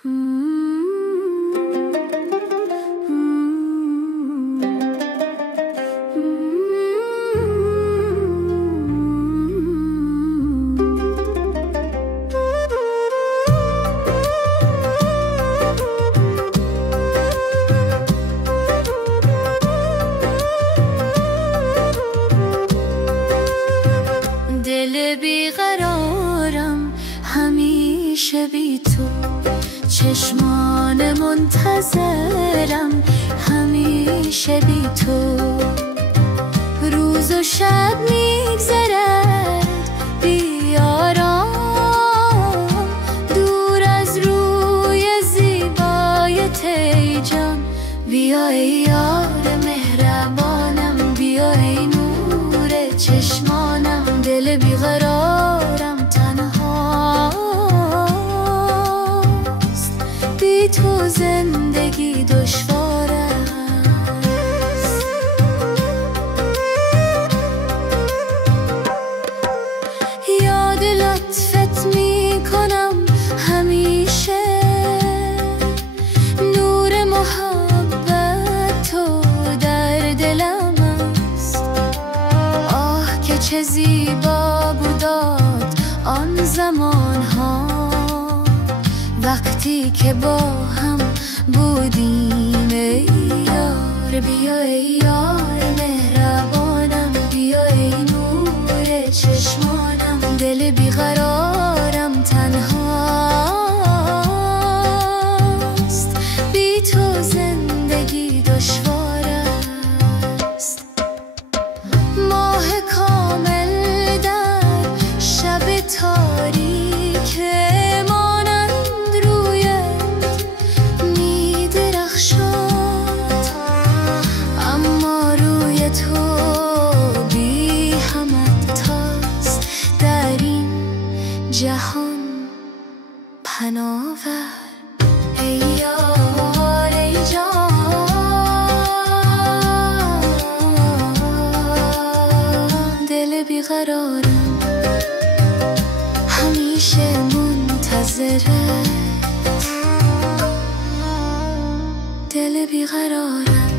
دل بیقرارم همیشه بی تو، چشمان منتظرم همیشه بی تو. روز و شب میگذرد بی آرام، دور از روی زیبایت ای جان. بیا ای یار مهربانم، بیا ای نور چشمانم. دل بیقرارم تنهاست، بی تو زندگی دشوار است. یاد لطفت می کنم همیشه، نور محبت تو در دلم است. آه که چه زیبا بوداد آن زمان ها، وقتی که با هم بودیم ای یار. بیا ای یار مهربانم، بیا ای نور چشمانم. دل بیقرارم تنهاست، بی تو زندگی دشوار است. ماه کامل در شب تاریک مانند رویت می درخشد، اما روی تو بی همتاست. در این جهان پناور ای یار ای جان. دل بیقرارم همیشه منتظرت، دل بیقرارم.